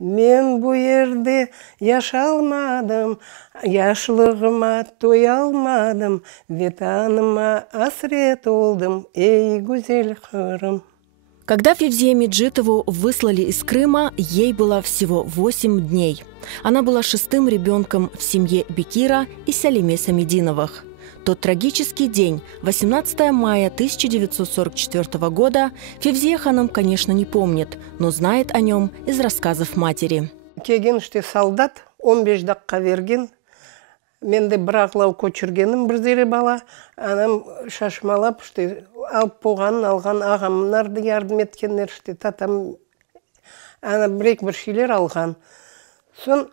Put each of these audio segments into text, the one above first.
Мен bu yerde yaşalmadım, yaşlığıma toyalmadım, ветаныма асрет oldum, ey güzel Kırım. Когда Февзия Меджидову выслали из Крыма, ей было всего 8 дней. Она была 6-м ребенком в семье Бекира и Салиме Самединовых. Тот трагический день, 18 мая 1944 года, Февзия ханым, конечно, не помнит, но знает о нем из рассказов матери. Келген солдат 15 dakika берген. Мен де бірақлау көчіргенім бірдері бала. Анам шашмалап, алып болғанын алған ағамнарды ярдым еткенлер, татам ана бір шилер алған. Сон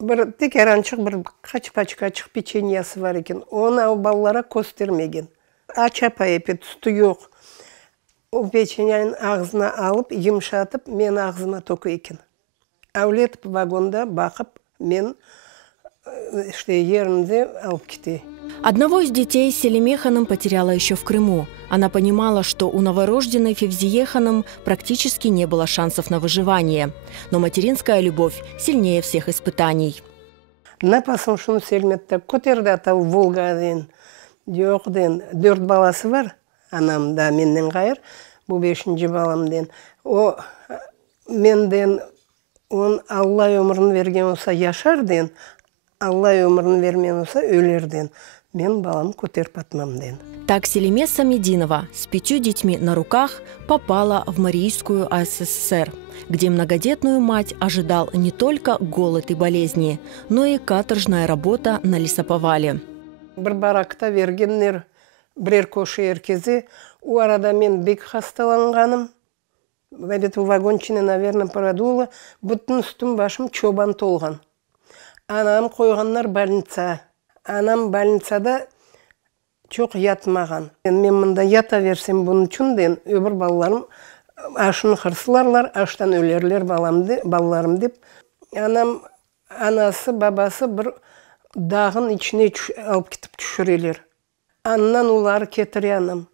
бір текеранчық, бір қачпачқачық печеньясы бар екен. Оны ау балалара көстермеген. Ачапа епет, түсті жоқ. О печеньяның ағзына алып, емшатып, мен ағзыма тоқы екен. Әулетіп вагонда бақып, мен ерімде алып кете. Одного из детей Селиме ханым потеряла еще в Крыму. Она понимала, что у новорожденной Февзие ханым практически не было шансов на выживание. Но материнская любовь сильнее всех испытаний. Напасым шуны селметті көтерді атау Волгаден. Жоқден 4 баласы бар. Анам да менен қайыр. Бұл 5-ші баламден. О, менден он Алла өмірін берген olsa яшарден, Алла өмірін вермен olsa өлерден. Мен балам көтеріп атмамден. Так Селиме Самединова с 5 детьми на руках попала в Марийскую АССР, где многодетную мать ожидал не только голод и болезни, но и каторжная работа на лесоповале. Бір баракта вергеннер, бірер көші еркезе, у арада мен бек хасталанғаным. Бәбет у вагончине, наверное, продулы, бұттын үстім башым чобан толған. Анам қойғаннар больница. Анам больницада çok yatmаған. Мен мында ята версем бұны чүнден, өбір балаларым ашын қырсыларлар, аштан өлерлер балаларым деп. Анам, анасы, бабасы бір дағын içine алып кетіп түшірелер. Аннан олары кетіре анам.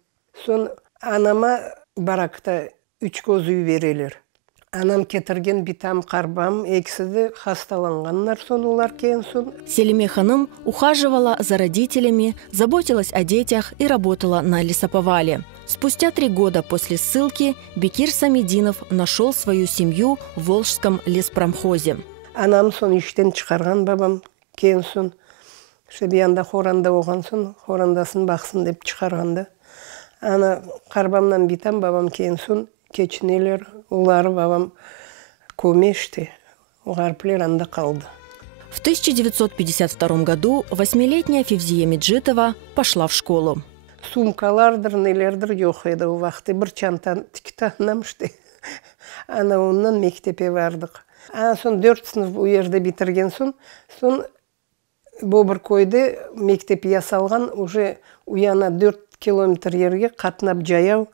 Сон анама баракта 3 көз үй берелер. Анам кетірген битам қарбам, эксіді хасталанғаннар сон олар кейін сон. Селиме ханым ухаживала за родителями, заботилась о детях и работала на лесоповале. Спустя 3 года после ссылки Бекир Самединов нашел свою семью в Волжском леспромхозе. Анам сон іштен шығарған бабам кейін сон. Шебияндда хоранда оған сон, хорандасын бақсын деп шығарғанда. Ана қарбамнан битам бабам кейін сон. Keçinелер, олары бабам көмешті, оғарплер анда қалды. В 1952 году 8-летняя Февзия Меджидова пошла в школу. Сумкалардыр, нелердір жоқ еді о вақты. Бір чантан тіктанамшты. Ана оннан мектепе бардық. Сон 4 сынып у ерде бітірген сон бобыр койды мектеп ясалған, уже уяна 4 километр ерге қатынап жаяу.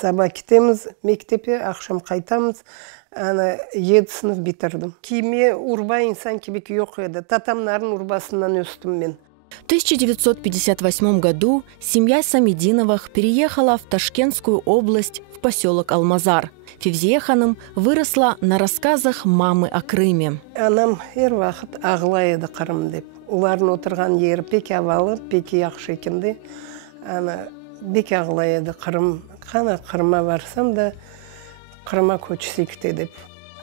Саба кетеміз, мектепе, ақшам қайтамыз. Ана 7 сынып бітірдім. Киме урба инсан кебек жоқ еді. Татамнарын урбасынан өстім мен. В 1958 году семья Самединовых переехала в Ташкентскую область в поселок Алмазар. Февзия ханым выросла на рассказах мамы о Крыме. Анам әр вақыт ағылай еді Қырым деп. Олардың отырған ері пек авалы, пек яқшы екенде. Ана бек ағылай еді Қырым. Қана Қырыма барсам да Крыма көчсек деп.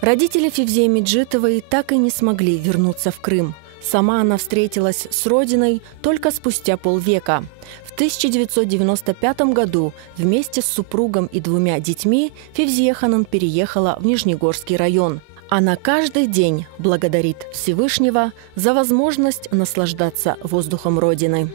Родители Февзии Меджидовой так и не смогли вернуться в Крым. Сама она встретилась с родиной только спустя полвека. В 1995 году вместе с супругом и 2 детьми Февзия ханым переехала в Нижнегорский район. Она каждый день благодарит Всевышнего за возможность наслаждаться воздухом родины.